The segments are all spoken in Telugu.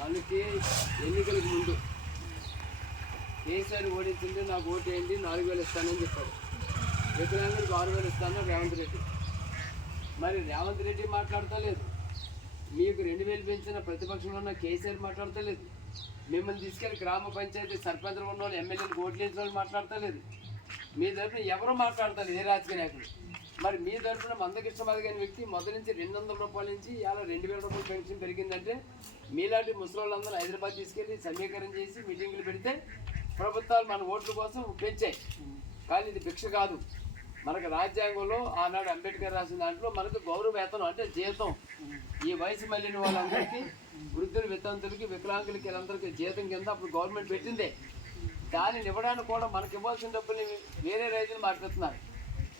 మనకి ఎన్నికలకు ముందు కేసీఆర్ ఓడించింది నాకు ఓటు వేయండి నాలుగు వేలు ఇస్తానని చెప్పాడు. వికలాంగులకు ఆరు వేలు ఇస్తాను రేవంత్ రెడ్డి. మరి రేవంత్ రెడ్డి మాట్లాడతలేదు. మీకు రెండు వేలు పెంచిన ప్రతిపక్షంలో ఉన్న కేసీఆర్ మాట్లాడతలేదు. మిమ్మల్ని తీసుకెళ్ళి గ్రామ పంచాయతీ సర్పంచ్లు ఉన్న వాళ్ళు ఎమ్మెల్యేలు ఓట్లు వేసిన వాళ్ళు మాట్లాడతలేదు. మీ తరఫున ఎవరు మాట్లాడతారు ఏ రాజకీయ నాయకులు? మరి మీ తరఫున మందకృష్ణమాది గారి వ్యక్తి మొదటి నుంచి రెండు వందల రూపాయల నుంచి ఇలా రెండు వేల రూపాయలు పెన్షన్ పెరిగిందంటే మీలాంటి ముసలోళ్ళందరూ హైదరాబాద్ తీసుకెళ్ళి సమీకరణ చేసి మీటింగులు పెడితే ప్రభుత్వాలు మన ఓట్ల కోసం పెంచాయి కానీ ఇది భిక్ష కాదు. మనకు రాజ్యాంగంలో ఆనాడు అంబేద్కర్ రాసిన దాంట్లో మనకు గౌరవ వేతనం అంటే జీతం. ఈ వయసు మళ్ళిన వాళ్ళందరికీ వృద్ధులు వితంతులకి వికలాంగులకి వీళ్ళందరికీ జీతం కింద అప్పుడు గవర్నమెంట్ పెట్టిందే. దానిని ఇవ్వడానికి కూడా మనకి ఇవ్వాల్సిన డబ్బుల్ని వేరే రైతులు మాట్లాడుతున్నారు.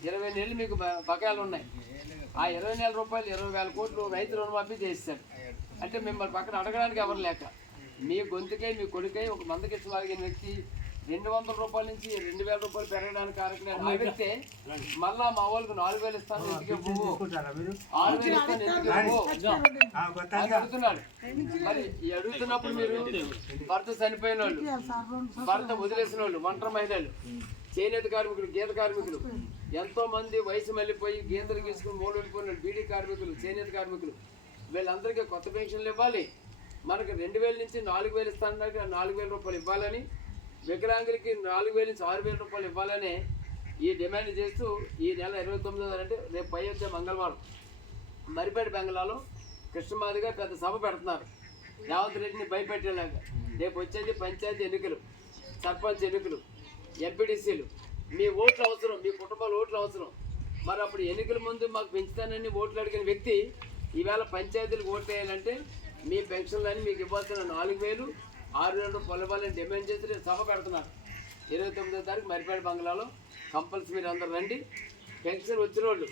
ఇరవై నెలలు మీకు బకాయిలు ఉన్నాయి. ఆ ఇరవై నెల రూపాయలు ఇరవై వేల కోట్లు రైతు రుణమాఫీ చేస్తాడు అంటే మిమ్మల్ని పక్కన అడగడానికి ఎవరు లేక. మీ గొంతుకై మీ కొడుకై ఒక మందకిష్ట వ్యక్తి రెండు వందల రూపాయల నుంచి రెండు వేల రూపాయలు పెరగడానికి ఆ వ్యక్తి మళ్ళా మా వాళ్ళకి నాలుగు వేలు ఇస్తాను ఆరు వేలు ఇస్తాను అడుగుతున్నాడు. మరి అడుగుతున్నప్పుడు మీరు భర్త చనిపోయిన వాళ్ళు భర్త వదిలేసిన వాళ్ళు ఒంటరి మహిళలు చేనేత కార్మికులు గీత కార్మికులు ఎంతో మంది వయసు మళ్ళీపోయి గీతలు గీసుకుని మూడు వెళ్ళిపోయిన బీడీ కార్మికులు చేనేత కార్మికులు వీళ్ళందరికీ కొత్త పెన్షన్లు ఇవ్వాలి. మనకి రెండు వేల నుంచి నాలుగు వేలు ఇస్తానన్నాక నాలుగు వేల రూపాయలు ఇవ్వాలని వికలాంగులకి నాలుగు వేల నుంచి ఆరు వేల రూపాయలు ఇవ్వాలని ఈ డిమాండ్ చేస్తూ ఈ నెల ఇరవై తొమ్మిదో అంటే రేపు పై వచ్చే మంగళవారం మరిపేట బెంగళాలో కృష్ణమాదిగా పెద్ద సభ పెడుతున్నారు. రేవంత్ రెడ్డిని భయపెట్టేలాగా. రేపు వచ్చేది పంచాయతీ ఎన్నికలు సర్పంచ్ ఎన్నికలు ఎంపీటీసీలు మీ ఓట్లు అవసరం మీ కుటుంబాల ఓట్లు అవసరం. మరి అప్పుడు ఎన్నికల ముందు మాకు పెంచుతానని ఓట్లు అడిగిన వ్యక్తి ఈవేళ పంచాయతీలకు ఓట్లు వేయాలంటే మీ పెన్షన్లని మీకు ఇవ్వాల్సిన నాలుగు వేలు ఆరు రూపాయలు ఇవ్వాలని డిమాండ్ చేసి రేపు సభ పెడుతున్నారు. ఇరవై తొమ్మిదో తారీఖు మరిపేట బంగ్లాలో కంపల్సరీ మీరు అందరు రండి. పెన్షన్ వచ్చిన వాళ్ళు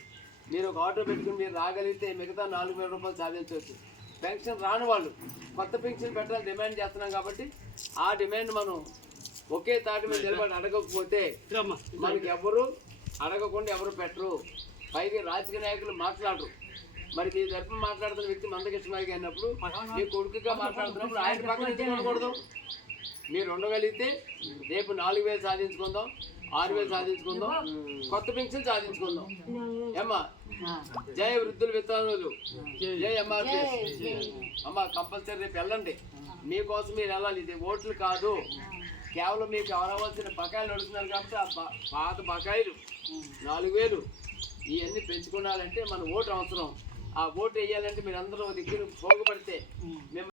మీరు ఒక ఆటో పెట్టుకుని మీరు రాగలిగితే మిగతా నాలుగు వేల రూపాయలు సాధించవచ్చు. పెన్షన్ రాని వాళ్ళు కొత్త పెన్షన్ పెట్టాలని డిమాండ్ చేస్తున్నాం కాబట్టి ఆ డిమాండ్ మనం ఒకే తాటి మీద నిలబడి అడగకపోతే మనకి ఎవరు అడగకుండా ఎవరు పెట్టరు. పైగా రాజకీయ నాయకులు మాట్లాడరు. మరి మీ తరఫున మాట్లాడుతున్న వ్యక్తి మందకృష్ణమాయి అన్నప్పుడు మీ కొడుకుగా మాట్లాడుతున్నప్పుడు ఆయన పక్కన ఎందుకు ఉండకూడదు. మీరు ఉండగలిగితే రేపు నాలుగు వేలు సాధించుకుందాం ఆరు వేలు సాధించుకుందాం కొత్త పెన్షన్ సాధించుకుందాం. ఏమ్మా? జయ వృద్ధుల విత్తనాలు. జై. ఎంఆర్పీఎస్ అమ్మ కంపల్సరీ రేపు వెళ్ళండి. మీకోసం మీరు వెళ్ళాలి. ఇది ఓట్లు కాదు. కేవలం మీకు ఎవరవలసిన బకాయిలు అడుగుతున్నారు కాబట్టి ఆ పాత బకాయిలు నాలుగు వేలు ఇవన్నీ పెంచుకోవాలంటే మన ఓటు అవసరం. ఆ ఓటు వేయాలంటే మీరు అందరూ దగ్గర పోగుపడితే మేము